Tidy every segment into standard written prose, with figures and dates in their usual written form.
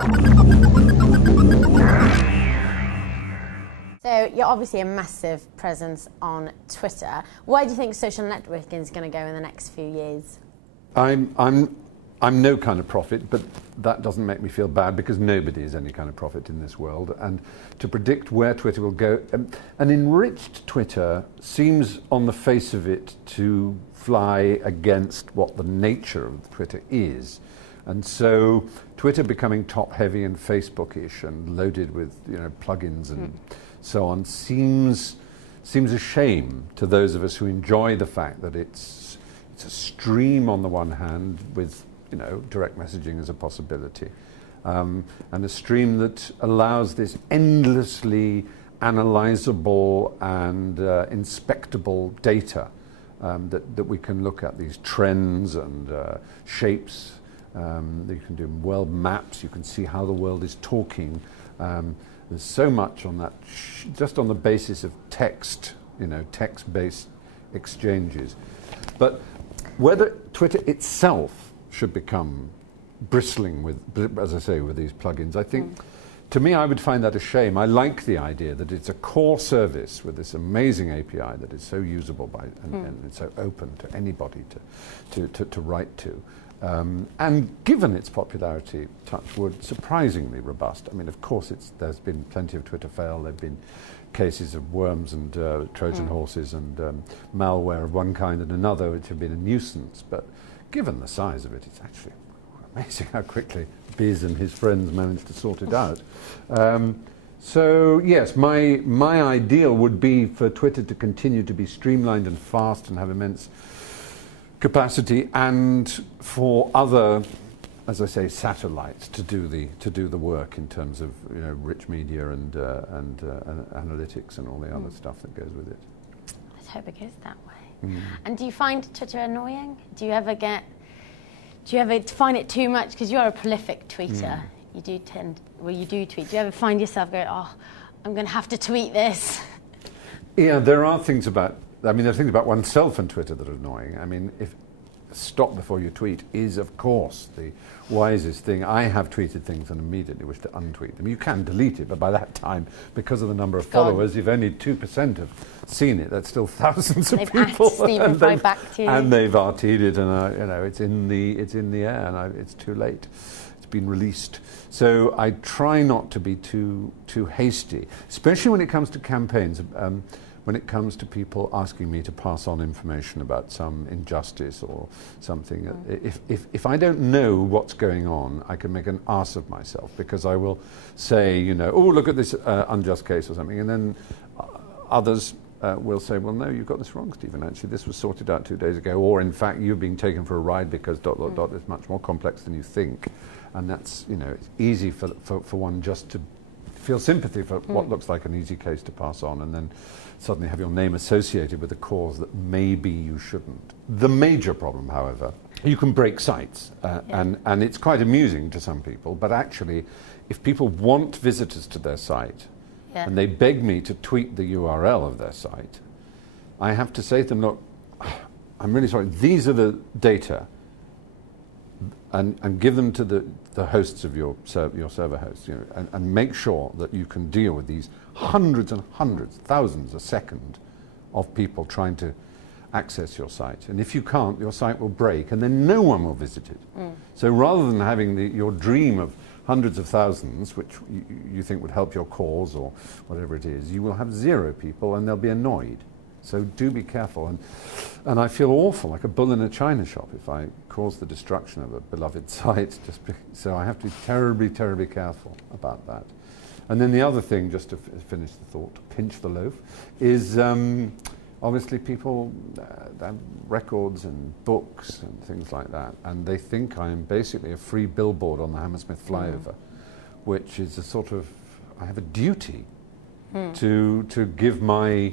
So you're obviously a massive presence on Twitter. Where do you think social networking is going to go in the next few years? I'm no kind of prophet, but that doesn't make me feel bad because nobody is any kind of prophet in this world. And to predict where Twitter will go, an enriched Twitter seems on the face of it to fly against what the nature of Twitter is. And so Twitter becoming top-heavy and Facebook-ish and loaded with plugins and so on seems a shame to those of us who enjoy the fact that it's a stream on the one hand with direct messaging as a possibility, and a stream that allows this endlessly analyzable and inspectable data that we can look at, these trends and shapes. You can do world maps, you can see how the world is talking. There's so much on that, just on the basis of text, text-based exchanges. But whether Twitter itself should become bristling with, as I say, with these plugins, I think, to me, I would find that a shame. I like the idea that it's a core service with this amazing API that is so usable and it's so open to anybody to write to. And given its popularity, touch wood, surprisingly robust. I mean, of course, there's been plenty of Twitter fail. There have been cases of worms and Trojan horses and malware of one kind and another, which have been a nuisance. But given the size of it, it's actually amazing how quickly Biz and his friends managed to sort it out. So yes, my ideal would be for Twitter to continue to be streamlined and fast and have immense capacity, and for other, as I say, satellites to do the work in terms of rich media and analytics and all the other stuff that goes with it. Let's hope it goes that way. And do you find Twitter annoying? Do you ever find it too much? Because you're a prolific tweeter. You do tweet. Do you ever find yourself going, oh, I'm going to have to tweet this? Yeah, there are things about oneself and Twitter that are annoying. I mean, if stop before you tweet is, of course, the wisest thing. I have tweeted things and immediately wish to untweet them. You can delete it, but by that time, because of the number of followers, if only 2% have seen it, that's still thousands of people. Stephen Fry back to you. And they've RT'd it, and it's in the air, and it's too late. It's been released. So I try not to be too hasty, especially when it comes to campaigns. When it comes to people asking me to pass on information about some injustice or something, if I don't know what's going on, I can make an ass of myself, because I will say, oh, look at this unjust case or something, and then others will say, well, no, you've got this wrong, Stephen. Actually, this was sorted out 2 days ago, or in fact, you're being taken for a ride because ... is much more complex than you think, and that's it's easy for one just to feel sympathy for what looks like an easy case to pass on, and then suddenly have your name associated with a cause that maybe you shouldn't. The major problem, however, you can break sites, and it's quite amusing to some people, but actually, if people want visitors to their site, and they beg me to tweet the URL of their site, I have to say to them, look, I'm really sorry, these are the data, and give them to the hosts of your server hosts, and make sure that you can deal with these hundreds and hundreds, thousands a second of people trying to access your site. And if you can't, your site will break, and then no one will visit it. So rather than having your dream of hundreds of thousands, which you think would help your cause or whatever it is, you will have 0 people, and they'll be annoyed. So do be careful. And I feel awful, like a bull in a china shop, if I cause the destruction of a beloved site. So I have to be terribly, terribly careful about that. And then the other thing, just to finish the thought, to pinch the loaf, is obviously people have records and books and things like that, and they think I'm basically a free billboard on the Hammersmith flyover, which is a sort of, I have a duty to give my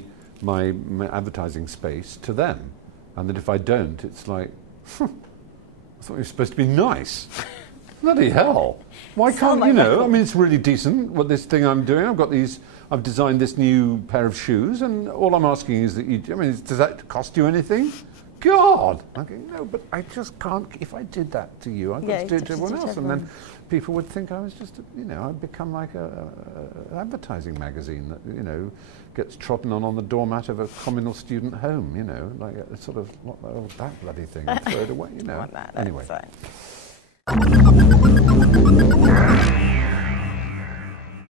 advertising space to them, and that if I don't, it's like, I thought you were supposed to be nice. Bloody hell! Why can't I mean, it's really decent what this thing I'm doing. I've designed this new pair of shoes, and all I'm asking is that does that cost you anything? God. I'm going, no, but I just can't. If I did that to you, I'd just do it to everyone else. And then people would think I was just, I'd become like an advertising magazine that, gets trodden on the doormat of a communal student home, like a sort of, that bloody thing, and throw it away, That, Anyway.